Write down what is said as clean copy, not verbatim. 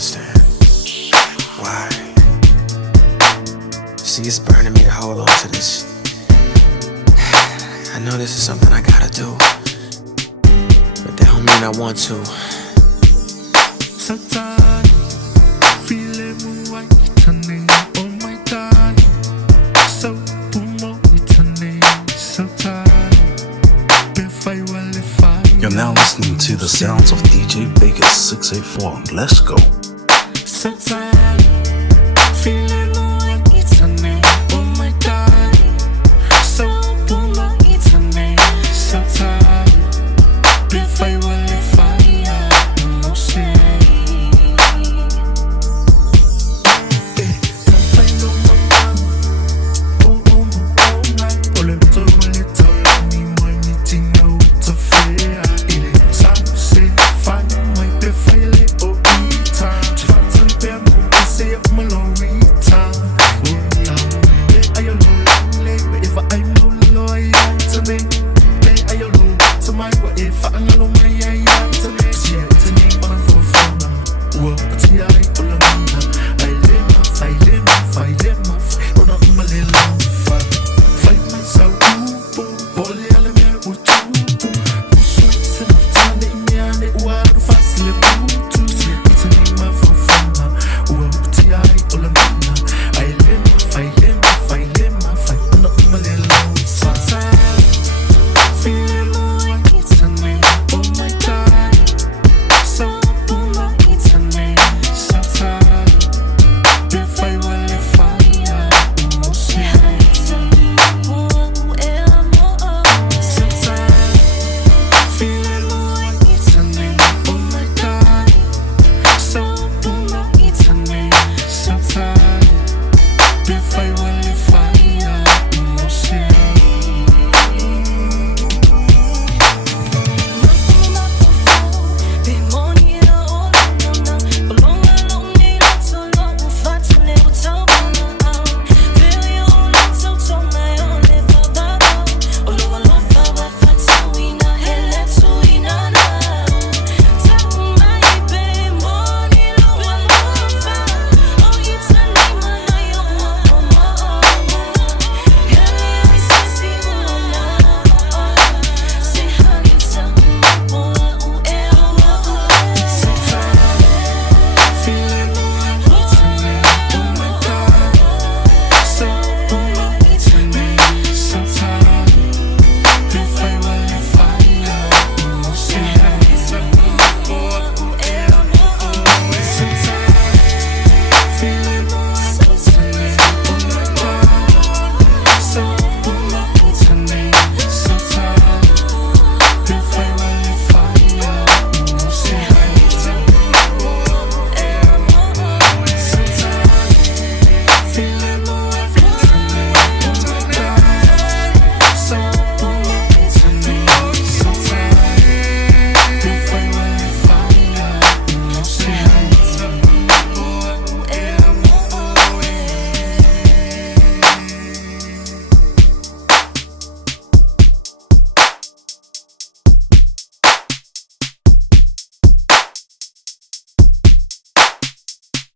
understand. Why? See, it's burning me to hold on to this. I know this is something I gotta do, but that don't mean I want to. Sometimes feeling right turning, oh my God. So returning, sometimes you're now listening to the sounds of DJ Vegas 684. Let's go. Sometimes feeling right turning, oh my God. So returning, sometimes if I will fire, no say. If I'm alone